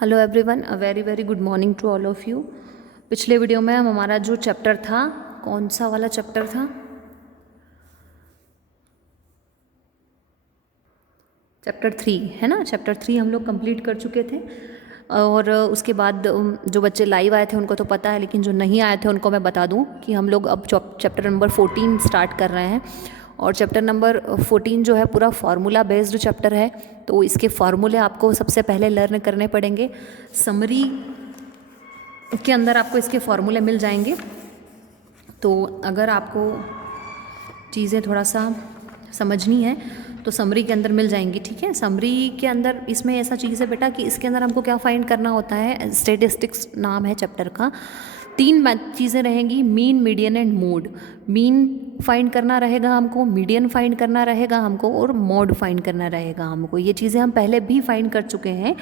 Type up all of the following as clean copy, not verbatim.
Hello everyone, a very very good morning to all of you. पिछले video में हमारा जो चैप्टर था, कौन सा वाला चैप्टर था? चैप्टर 3 है ना। चैप्टर 3 हम लोग कंप्लीट कर चुके थे और उसके बाद जो बच्चे लाइव आए थे उनको तो पता है, लेकिन जो नहीं आए थे उनको मैं बता दूं कि हम लोग अब चैप्टर नंबर 14 स्टार्ट कर रहे हैं। और चैप्टर नंबर 14 जो है पूरा फार्मूला बेस्ड चैप्टर है, तो इसके फार्मूले आपको सबसे पहले लर्न करने पड़ेंगे। समरी के अंदर आपको इसके फॉर्मूले मिल जाएंगे। तो अगर आपको चीज़ें थोड़ा सा समझनी है तो समरी के अंदर मिल जाएंगी, ठीक है। समरी के अंदर इसमें ऐसा चीज़ है बेटा कि इसके अंदर हमको क्या फाइंड करना होता है, स्टेटिस्टिक्स नाम है चैप्टर का। 3 चीज़ें रहेंगी, mean, median and mode. Mean find करना रहेगा हमको, मीडियन फाइंड करना रहेगा हमको, और मोड फाइंड करना रहेगा हमको। ये चीज़ें हम पहले भी फाइंड कर चुके हैं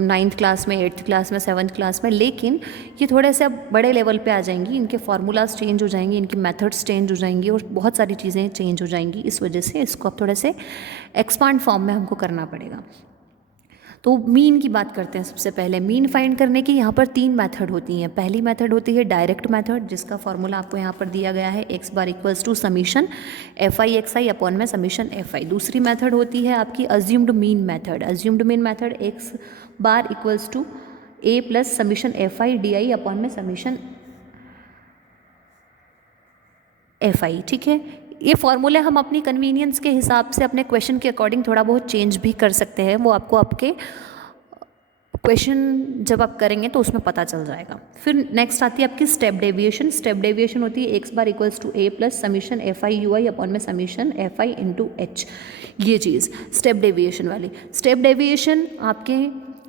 9th क्लास में, 8th क्लास में, 7th क्लास में, लेकिन ये थोड़े से अब बड़े लेवल पे आ जाएंगी। इनके फार्मूलाज चेंज हो जाएंगे, इनकी मेथड्स चेंज हो जाएंगी और बहुत सारी चीज़ें चेंज हो जाएंगी। इस वजह से इसको अब थोड़े से एक्सपांड फॉर्म में हमको करना पड़ेगा। तो मीन की बात करते हैं। सबसे पहले मीन फाइंड करने की यहाँ पर 3 मेथड होती हैं। पहली मेथड होती है डायरेक्ट मेथड, जिसका फॉर्मूला आपको यहाँ पर दिया गया है, x bar equals to summation f i x i upon में समीशन एफ आई। दूसरी मेथड होती है आपकी assumed mean method. Assumed mean method x bar equals to a plus summation f i d i upon में summation f i, ठीक है। ये फॉर्मूले हम अपनी कन्वीनियंस के हिसाब से अपने क्वेश्चन के अकॉर्डिंग थोड़ा बहुत चेंज भी कर सकते हैं। वो आपको आपके क्वेश्चन जब आप करेंगे तो उसमें पता चल जाएगा। फिर नेक्स्ट आती है आपकी स्टेप डेविएशन। स्टेप डेविएशन होती है x bar equals to a plus summation f i u i upon में summation f i into h. ये चीज़ स्टेप डेविएशन वाली। स्टेप डेविएशन आपके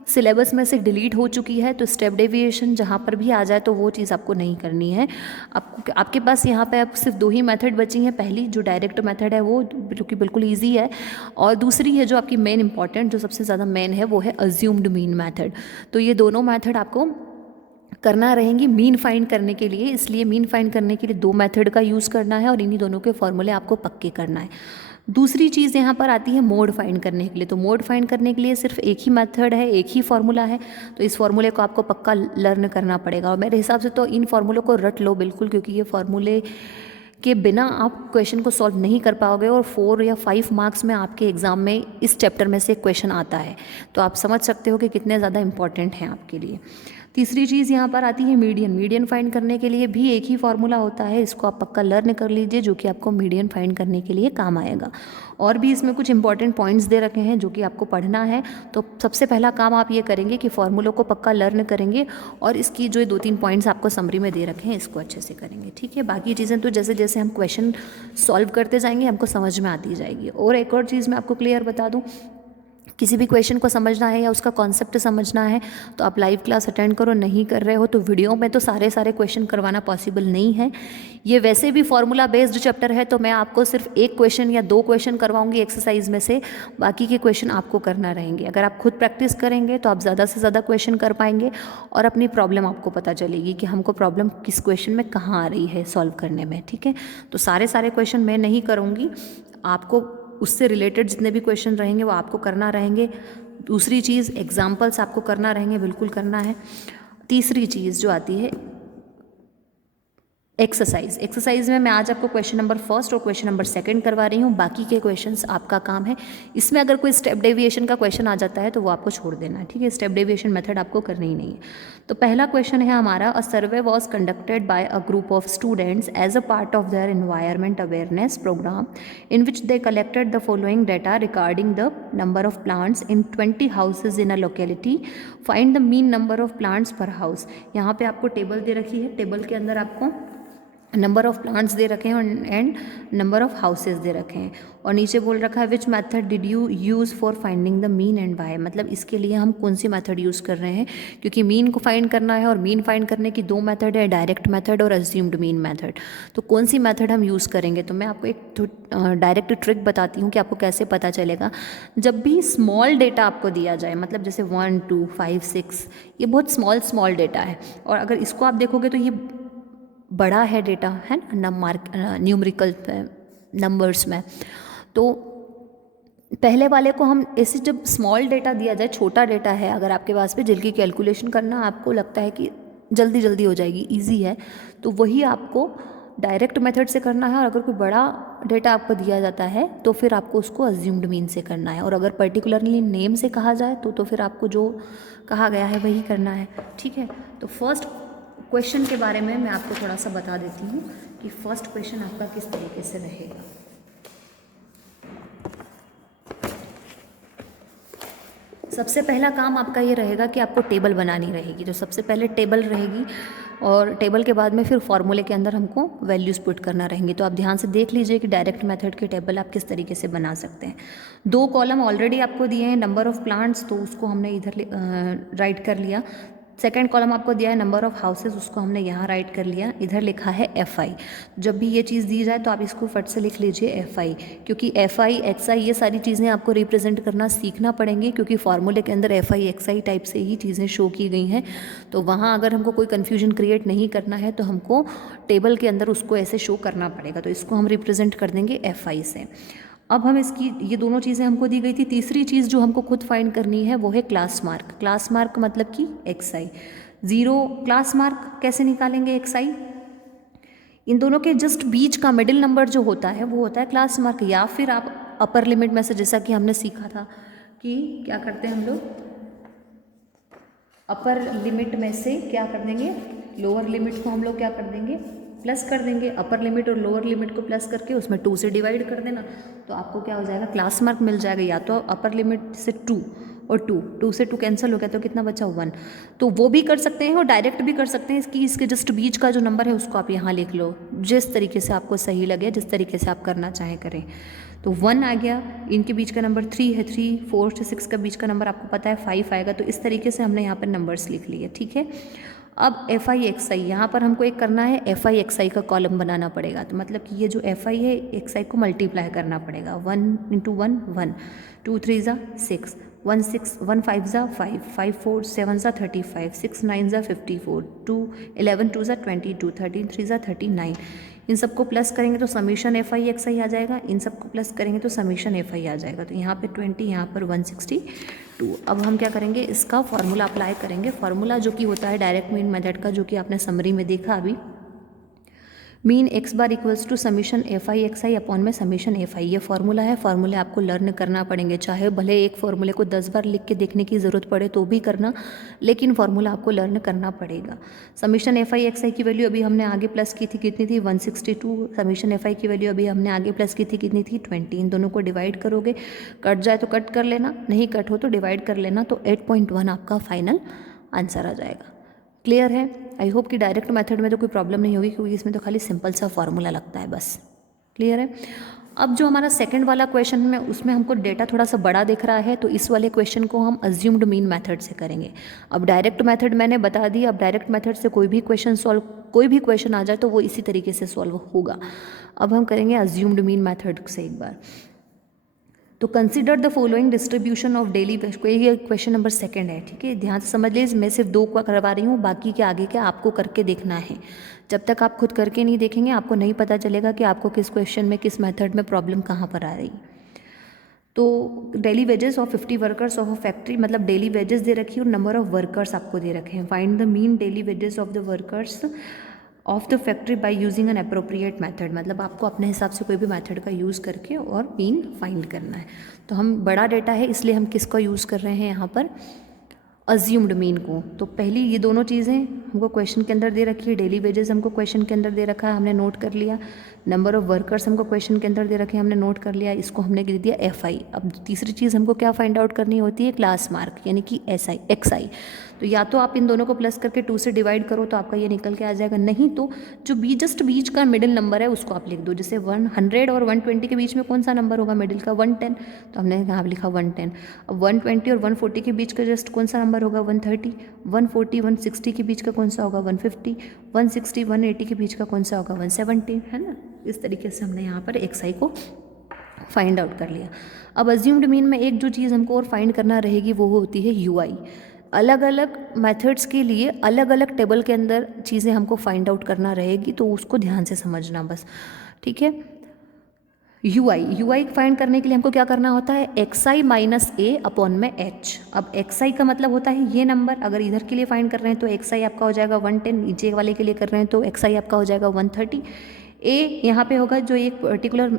सिलेबस में से डिलीट हो चुकी है, तो स्टेप डेविएशन जहाँ पर भी आ जाए तो वो चीज़ आपको नहीं करनी है। आपके पास यहाँ पे आप सिर्फ 2 ही मेथड बची हैं। पहली जो डायरेक्ट मेथड है वो जो कि बिल्कुल ईजी है, और दूसरी है जो आपकी मेन इंपॉर्टेंट, जो सबसे ज़्यादा मेन है, वो है अज्यूम्ड मीन मेथड। तो ये दोनों मेथड आपको करना रहेंगी मीन फाइंड करने के लिए। इसलिए मीन फाइंड करने के लिए 2 मेथड का यूज़ करना है और इन्हीं दोनों के फॉर्मूले आपको पक्के करना है। दूसरी चीज़ यहाँ पर आती है मोड फाइंड करने के लिए। तो मोड फाइंड करने के लिए सिर्फ एक ही मेथड है, एक ही फॉर्मूला है, तो इस फॉर्मूले को आपको पक्का लर्न करना पड़ेगा। और मेरे हिसाब से तो इन फॉर्मूलों को रट लो बिल्कुल, क्योंकि ये फॉर्मूले के बिना आप क्वेश्चन को सॉल्व नहीं कर पाओगे और 4 या 5 मार्क्स में आपके एग्ज़ाम में इस चैप्टर में से क्वेश्चन आता है। तो आप समझ सकते हो कि कितने ज़्यादा इंपॉर्टेंट हैं आपके लिए। तीसरी चीज़ यहाँ पर आती है मीडियन। मीडियन फाइंड करने के लिए भी एक ही फॉर्मूला होता है, इसको आप पक्का लर्न कर लीजिए, जो कि आपको मीडियन फाइंड करने के लिए काम आएगा। और भी इसमें कुछ इंपॉर्टेंट पॉइंट्स दे रखे हैं जो कि आपको पढ़ना है। तो सबसे पहला काम आप ये करेंगे कि फॉर्मूलों को पक्का लर्न करेंगे और इसकी जो 2-3 पॉइंट्स आपको समरी में दे रखे हैं इसको अच्छे से करेंगे, ठीक है। बाकी चीज़ें तो जैसे जैसे हम क्वेश्चन सॉल्व करते जाएंगे हमको समझ में आती जाएगी। और एक और चीज़ मैं आपको क्लियर बता दूँ, किसी भी क्वेश्चन को समझना है या उसका कॉन्सेप्ट समझना है तो आप लाइव क्लास अटेंड करो। नहीं कर रहे हो तो वीडियो में तो सारे क्वेश्चन करवाना पॉसिबल नहीं है। ये वैसे भी फॉर्मूला बेस्ड चैप्टर है, तो मैं आपको सिर्फ 1 क्वेश्चन या 2 क्वेश्चन करवाऊंगी एक्सरसाइज में से, बाकी के क्वेश्चन आपको करना रहेंगे। अगर आप खुद प्रैक्टिस करेंगे तो आप ज़्यादा से ज़्यादा क्वेश्चन कर पाएंगे और अपनी प्रॉब्लम आपको पता चलेगी कि हमको प्रॉब्लम किस क्वेश्चन में कहाँ आ रही है सॉल्व करने में, ठीक है। तो सारे क्वेश्चन मैं नहीं करूँगी, आपको उससे रिलेटेड जितने भी क्वेश्चन रहेंगे वो आपको करना रहेंगे। दूसरी चीज़ एग्जाम्पल्स आपको करना रहेंगे, बिल्कुल करना है। तीसरी चीज़ जो आती है एक्सरसाइज। एक्सरसाइज में मैं आज आपको क्वेश्चन नंबर 1 और क्वेश्चन नंबर 2 करवा रही हूँ। बाकी के क्वेश्चंस आपका काम है। इसमें अगर कोई स्टेप डेविएशन का क्वेश्चन आ जाता है तो वो आपको छोड़ देना है, ठीक है। स्टेप डेविएशन मेथड आपको करनी ही नहीं है। तो पहला क्वेश्चन है हमारा, a survey was conducted by a group of students as a part of their environment awareness programme in which they collected the following data regarding the number of plants in 20 houses in a locality. Find the mean number of plants per house. यहाँ पे आपको table दे रखी है, table के अंदर आपको number of plants दे रखे हैं एंड नंबर ऑफ़ हाउसेज दे रखे हैं, और नीचे बोल रखा है which method did you use for finding the mean and y. मतलब इसके लिए हम कौन सी मेथड यूज़ कर रहे हैं, क्योंकि मीन को फाइंड करना है और मीन फाइंड करने की 2 मेथड है, डायरेक्ट मेथड और अज्यूम्ड मीन मेथड। तो कौन सी मेथड हम यूज़ करेंगे, तो मैं आपको एक डायरेक्ट ट्रिक बताती हूँ कि आपको कैसे पता चलेगा। जब भी स्मॉल डेटा आपको दिया जाए, मतलब जैसे 1, 2, 5, 6, ये बहुत स्मॉल डेटा है, और अगर इसको आप देखोगे तो ये बड़ा है डेटा, है ना, न्यूमरिकल नंबर्स में। तो पहले वाले को हम ऐसे जब स्मॉल डेटा दिया जाए, छोटा डेटा है अगर आपके पास पे, जिनकी कैलकुलेशन करना आपको लगता है कि जल्दी जल्दी हो जाएगी, इजी है, तो वही आपको डायरेक्ट मेथड से करना है। और अगर कोई बड़ा डेटा आपको दिया जाता है तो फिर आपको उसको अज्यूम्ड मीन से करना है। और अगर पर्टिकुलरली नेम से कहा जाए तो फिर आपको जो कहा गया है वही करना है, ठीक है। तो फर्स्ट क्वेश्चन के बारे में मैं आपको थोड़ा सा बता देती हूँ कि फर्स्ट क्वेश्चन आपका किस तरीके से रहेगा। सबसे पहला काम आपका ये रहेगा कि आपको टेबल बनानी रहेगी। तो सबसे पहले टेबल रहेगी और टेबल के बाद में फिर फॉर्मूले के अंदर हमको वैल्यूज़ पुट करना रहेंगे। तो आप ध्यान से देख लीजिए कि डायरेक्ट मेथड के टेबल आप किस तरीके से बना सकते हैं। 2 कॉलम ऑलरेडी आपको दिए हैं, नंबर ऑफ़ प्लांट्स, तो उसको हमने इधर राइट कर लिया। सेकेंड कॉलम आपको दिया है नंबर ऑफ़ हाउसेज, उसको हमने यहाँ राइट कर लिया। इधर लिखा है FI। जब भी ये चीज़ दी जाए तो आप इसको फट से लिख लीजिए FI, क्योंकि FI XI ये सारी चीज़ें आपको रिप्रेजेंट करना सीखना पड़ेंगी, क्योंकि फार्मूले के अंदर FI XI टाइप से ही चीज़ें शो की गई हैं। तो वहाँ अगर हमको कोई कन्फ्यूजन क्रिएट नहीं करना है तो हमको टेबल के अंदर उसको ऐसे शो करना पड़ेगा। तो इसको हम रिप्रेजेंट कर देंगे FI से। अब हम इसकी ये दोनों चीज़ें हमको दी गई थी। तीसरी चीज़ जो हमको खुद फाइंड करनी है वो है क्लास मार्क। क्लास मार्क मतलब कि XI। 0 क्लास मार्क कैसे निकालेंगे XI? इन दोनों के जस्ट बीच का मिडिल नंबर जो होता है वो होता है क्लास मार्क। या फिर आप अपर लिमिट में से, जैसा कि हमने सीखा था कि क्या करते हैं हम लोग, अपर लिमिट में से क्या कर देंगे, लोअर लिमिट को हम लोग क्या कर देंगे, प्लस कर देंगे। अपर लिमिट और लोअर लिमिट को प्लस करके उसमें 2 से डिवाइड कर देना, तो आपको क्या हो जाएगा, क्लास मार्क मिल जाएगा। या तो अपर लिमिट से 2 और 2 से 2 कैंसिल हो गया तो कितना बचा, 1। तो वो भी कर सकते हैं और डायरेक्ट भी कर सकते हैं। इसके जस्ट बीच का जो नंबर है उसको आप यहाँ लिख लो, जिस तरीके से आपको सही लगे, जिस तरीके से आप करना चाहें करें। तो 1 आ गया, इनके बीच का नंबर 3 है, 3, 4 से 6 का बीच का नंबर आपको पता है 5 आएगा। तो इस तरीके से हमने यहाँ पर नंबर्स लिख लिए, ठीक है। अब FI XI यहाँ पर हमको एक करना है, FI XI का कॉलम बनाना पड़ेगा। तो मतलब कि ये जो FI है XI को मल्टीप्लाई करना पड़ेगा। 1 × 1 1, 2 3 ज़ा 6, 1 6, 1 5 ज़ा 5, 5 4 7 ज़ा 35, 6 9 ज़ा 54, 2 11 2 ज़ा 22, 13 3 ज़ा 39। इन सबको प्लस करेंगे तो समीशन FI XI आ जाएगा। इन सबको प्लस करेंगे तो समीशन FI आ जाएगा। तो यहाँ पे 20, यहाँ पर 162। अब हम क्या करेंगे, इसका फार्मूला अप्लाई करेंगे। फार्मूला जो कि होता है डायरेक्ट मीन मेथड का, जो कि आपने समरी में देखा अभी, mean x bar equals to summation FI XI upon में समीशन FI। ये फार्मूला है। फार्मूले आपको लर्न करना पड़ेंगे, चाहे भले एक फार्मूले को 10 बार लिख के देखने की ज़रूरत पड़े तो भी करना, लेकिन फार्मूला आपको लर्न करना पड़ेगा। समीशन FI XI की वैल्यू अभी हमने आगे प्लस की थी, कितनी थी, 162। समीशन FI की वैल्यू अभी हमने आगे प्लस की थी, कितनी थी, 20। इन दोनों को डिवाइड करोगे, कट जाए तो कट कर लेना, नहीं कट हो तो डिवाइड कर लेना। तो 8.1 आपका फाइनल आंसर आ जाएगा। क्लियर है? आई होप कि डायरेक्ट मेथड में तो कोई प्रॉब्लम नहीं होगी, क्योंकि इसमें तो खाली सिंपल सा फार्मूला लगता है बस। क्लियर है? अब जो हमारा सेकंड वाला क्वेश्चन में, उसमें हमको डेटा थोड़ा सा बड़ा दिख रहा है, तो इस वाले क्वेश्चन को हम अज्यूम्ड मीन मेथड से करेंगे। अब डायरेक्ट मेथड मैंने बता दी, अब डायरेक्ट मेथड से कोई भी क्वेश्चन आ जाए तो वो इसी तरीके से सॉल्व होगा। अब हम करेंगे अज्यूम्ड मीन मेथड से एक बार। तो consider the following distribution of daily, ये क्वेश्चन नंबर 2 है, ठीक है। ध्यान से समझ लीजिए, मैं सिर्फ 2 का करवा रही हूँ, बाकी के आगे क्या आपको करके देखना है। जब तक आप खुद करके नहीं देखेंगे आपको नहीं पता चलेगा कि आपको किस क्वेश्चन में, किस मेथड में प्रॉब्लम कहाँ पर आ रही। तो daily wages of 50 workers of a factory, मतलब डेली वेजेस दे रखी है और नंबर ऑफ वर्कर्स आपको दे रखे हैं। Find the mean daily wages of the workers of the factory by using an appropriate method, मतलब आपको अपने हिसाब से कोई भी मेथड का यूज़ करके और मीन फाइंड करना है। तो हम बड़ा डेटा है इसलिए हम किसका यूज़ कर रहे हैं यहाँ पर, अज्यूम्ड मीन को। तो पहली ये दोनों चीज़ें हमको क्वेश्चन के अंदर दे रखी है, डेली वेजेस हमको क्वेश्चन के अंदर दे रखा है, हमने नोट कर लिया। नंबर ऑफ वर्कर्स हमको क्वेश्चन के अंदर दे रखे हैं, हमने नोट कर लिया, इसको हमने दे दिया FI। अब तीसरी चीज़ हमको क्या फाइंड आउट करनी होती है, क्लास मार्क, यानी कि XI। तो या तो आप इन दोनों को प्लस करके 2 से डिवाइड करो तो आपका ये निकल के आ जाएगा, नहीं तो जो जस्ट बीच का मिडिल नंबर है उसको आप लिख दो। जैसे 100 और 120 के बीच में कौन सा नंबर होगा मिडिल का, 110, तो हमने यहाँ लिखा 110। अब 120 और 140 के बीच का जस्ट कौन सा नंबर होगा, 130। 140 160 के बीच का कौन सा होगा, 150। 160 180 के बीच का कौन सा होगा, 170, है ना। इस तरीके से हमने यहाँ पर XI को फाइंड आउट कर लिया। अब अज्यूम्ड मीन में एक जो चीज़ हमको और फाइंड करना रहेगी वो होती है UI। अलग अलग मेथड्स के लिए अलग अलग टेबल के अंदर चीज़ें हमको फाइंड आउट करना रहेगी, तो उसको ध्यान से समझना बस, ठीक है। यूआई फाइंड करने के लिए हमको क्या करना होता है, एक्स आई माइनस ए अपॉन में एच। अब एक्स आई का मतलब होता है ये नंबर, अगर इधर के लिए फाइंड कर रहे हैं तो एक्स आई आपका हो जाएगा 110, नीचे वाले के लिए कर रहे हैं तो एक्स आई आपका हो जाएगा 130। ए यहाँ पे होगा जो एक पर्टिकुलर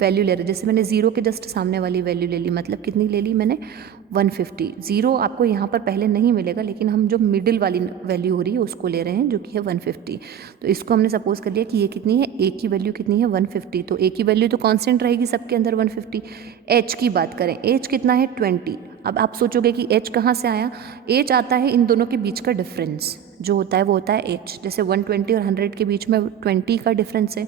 वैल्यू ले रहे हैं, जैसे मैंने जीरो के जस्ट सामने वाली वैल्यू ले ली, मतलब कितनी ले ली मैंने 150। जीरो आपको यहाँ पर पहले नहीं मिलेगा, लेकिन हम जो मिडिल वाली वैल्यू हो रही है उसको ले रहे हैं जो कि है 150। तो इसको हमने सपोज कर लिया कि ये कितनी है, ए की वैल्यू कितनी है 150, तो ए की वैल्यू तो कांस्टेंट रहेगी सबके अंदर 150। एच की बात करें, एच कितना है 20। अब आप सोचोगे कि एच कहाँ से आया, एच आता है इन दोनों के बीच का डिफरेंस जो होता है वो होता है एच। जैसे 120 और 100 के बीच में 20 का डिफरेंस है,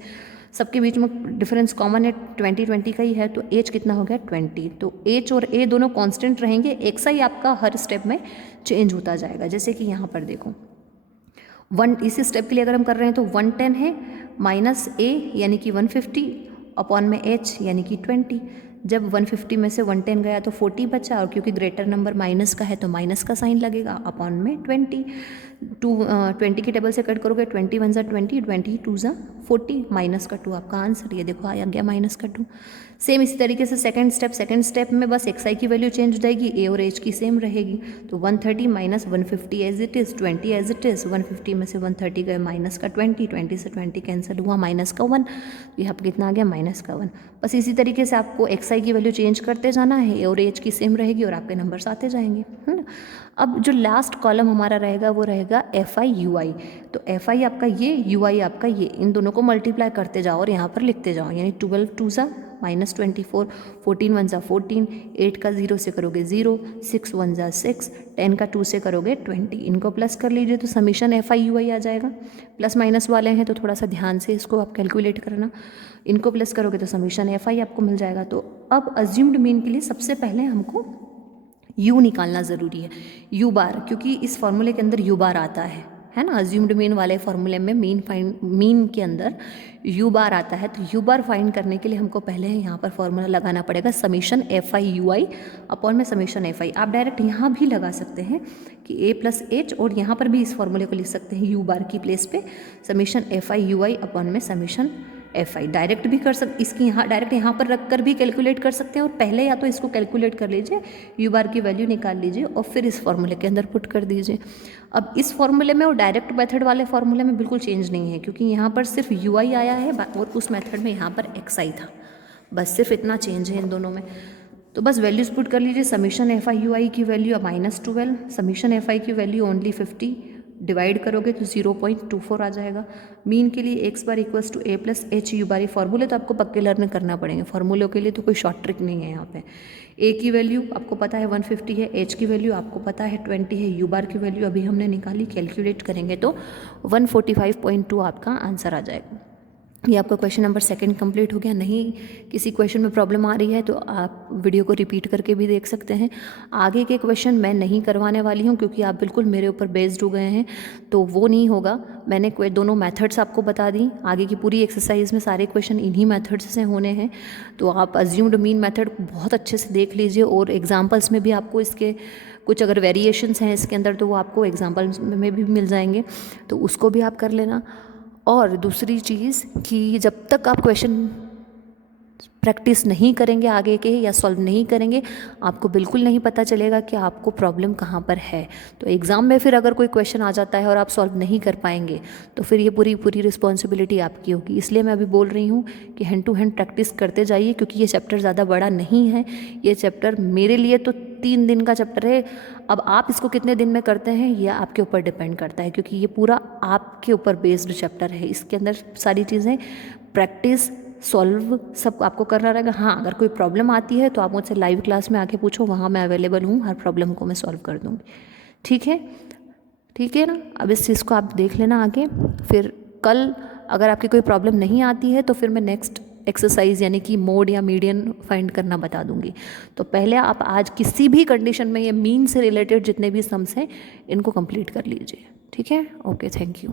सबके बीच में डिफरेंस कॉमन है 20 का ही है, तो एच कितना हो गया 20। तो एच और ए दोनों कांस्टेंट रहेंगे, एक्स आई आपका हर स्टेप में चेंज होता जाएगा। जैसे कि यहाँ पर देखो इसी स्टेप के लिए अगर हम कर रहे हैं तो 110 है माइनस ए यानी कि 150 अपॉन में एच यानी कि 20। जब 150 में से 110 गया तो 40 बचा, और क्योंकि ग्रेटर नंबर माइनस का है तो माइनस का साइन लगेगा अपॉन में 20। 20 की टेबल से कट करोगे 20 1 ज़ा 20, 20 2 ज़ा 40, माइनस का 2 आपका आंसर। ये देखो आ गया माइनस का 2। सेम इसी तरीके से सेकंड स्टेप में बस एक्स आई की वैल्यू चेंज हो जाएगी, ए और एच की सेम रहेगी। तो 130 minus 150 as it is, 20 as it is, 150 में से 130 गए माइनस का 20, 20 से 20 कैंसिल हुआ माइनस का 1, तो यहाँ पर कितना आ गया माइनस का 1। बस इसी तरीके से आपको एक्स आई की वैल्यू चेंज करते जाना है, ए और एच की सेम रहेगी और आपके नंबर्स आते जाएंगे, है ना। अब जो लास्ट कॉलम हमारा रहेगा वो रहेगा एफ आई यू आई। तो एफ आई आपका ये, यू आई आपका ये, इन दोनों को मल्टीप्लाई करते जाओ और यहाँ पर लिखते जाओ, यानी 12 2 ज़ा माइनस 24, 14 1 ज़ा 14, 8 का 0 से करोगे 0, 6 1 ज़ा 6, 10 का 2 से करोगे 20। इनको प्लस कर लीजिए तो समीशन एफ आई यू आई आ जाएगा। प्लस माइनस वाले हैं तो थोड़ा सा ध्यान से इसको आप कैलकुलेट करना। इनको प्लस करोगे तो समीशन एफ आई आपको मिल जाएगा। तो अब अज्यूम्ड मीन के लिए सबसे पहले हमको यू निकालना ज़रूरी है, यू बार, क्योंकि इस फॉर्मूले के अंदर यू बार आता है ना। अज्यूम्ड मीन वाले फॉर्मूले में मीन के अंदर यू बार आता है। तो यू बार फाइंड करने के लिए हमको पहले यहाँ पर फॉर्मूला लगाना पड़ेगा summation f i u i upon में समीशन एफ आई। आप डायरेक्ट यहाँ भी लगा सकते हैं कि ए प्लस एच, और यहाँ पर भी इस फॉर्मूले को लिख सकते हैं यू बार की प्लेस पे summation f i u i upon में समीशन एफ आई। डायरेक्ट भी कर सकते, इसकी यहाँ डायरेक्ट यहाँ पर रख कर भी कैलकुलेट कर सकते हैं, और पहले या तो इसको कैलकुलेट कर लीजिए, यू बार की वैल्यू निकाल लीजिए और फिर इस फॉर्मूले के अंदर पुट कर दीजिए। अब इस फॉर्मूले में और डायरेक्ट मेथड वाले फॉर्मूले में बिल्कुल चेंज नहीं है, क्योंकि यहाँ पर सिर्फ यू आई आया है और उस मेथड में यहाँ पर एक्स आई था, बस सिर्फ इतना चेंज है इन दोनों में। तो बस वैल्यूज पुट कर लीजिए, समीशन एफ आई यू आई की वैल्यू -12, समीशन एफ आई की वैल्यू ओनली 50, डिवाइड करोगे तो 0.24 आ जाएगा। मीन के लिए x bar equals to a plus h u bar. फॉर्मूले तो आपको पक्के लर्न करना पड़ेंगे, फॉर्मूलों के लिए तो कोई शॉर्ट ट्रिक नहीं है यहाँ पे। ए की वैल्यू आपको पता है 150 है, एच की वैल्यू आपको पता है 20 है, यू बार की वैल्यू अभी हमने निकाली, कैलकुलेट करेंगे तो 145.2 आपका आंसर आ जाएगा। ये आपका क्वेश्चन नंबर 2 कंप्लीट हो गया। नहीं किसी क्वेश्चन में प्रॉब्लम आ रही है तो आप वीडियो को रिपीट करके भी देख सकते हैं। आगे के क्वेश्चन मैं नहीं करवाने वाली हूँ, क्योंकि आप बिल्कुल मेरे ऊपर बेस्ड हो गए हैं, तो वो नहीं होगा। मैंने दोनों मेथड्स आपको बता दी, आगे की पूरी एक्सरसाइज में सारे क्वेश्चन इन्हीं मेथड्स से होने हैं। तो आप अज्यूम्ड मीन मेथड बहुत अच्छे से देख लीजिए, और एग्जाम्पल्स में भी आपको इसके कुछ अगर वेरिएशंस हैं इसके अंदर तो वो आपको एग्जाम्पल्स में भी मिल जाएंगे, तो उसको भी आप कर लेना। और दूसरी चीज़ कि जब तक आप क्वेश्चन प्रैक्टिस नहीं करेंगे आगे के या सॉल्व नहीं करेंगे, आपको बिल्कुल नहीं पता चलेगा कि आपको प्रॉब्लम कहाँ पर है। तो एग्ज़ाम में फिर अगर कोई क्वेश्चन आ जाता है और आप सॉल्व नहीं कर पाएंगे तो फिर ये पूरी रिस्पॉन्सिबिलिटी आपकी होगी। इसलिए मैं अभी बोल रही हूँ कि हैंड टू हैंड प्रैक्टिस करते जाइए, क्योंकि ये चैप्टर ज़्यादा बड़ा नहीं है। ये चैप्टर मेरे लिए तो 3 दिन का चैप्टर है। अब आप इसको कितने दिन में करते हैं ये आपके ऊपर डिपेंड करता है, क्योंकि ये पूरा आपके ऊपर बेस्ड चैप्टर है। इसके अंदर सारी चीज़ें प्रैक्टिस सॉल्व सब आपको करना रहेगा। हाँ, अगर कोई प्रॉब्लम आती है तो आप मुझसे लाइव क्लास में आके पूछो, वहाँ मैं अवेलेबल हूँ, हर प्रॉब्लम को मैं सॉल्व कर दूँगी। ठीक है ना। अब इस चीज़ को आप देख लेना आगे, फिर कल अगर आपकी कोई प्रॉब्लम नहीं आती है तो फिर मैं नेक्स्ट एक्सरसाइज यानी कि मोड या मीडियन फाइंड करना बता दूंगी। तो पहले आप आज किसी भी कंडीशन में ये मीन से रिलेटेड जितने भी सम्स हैं इनको कंप्लीट कर लीजिए। ठीक है, ओके, थैंक यू।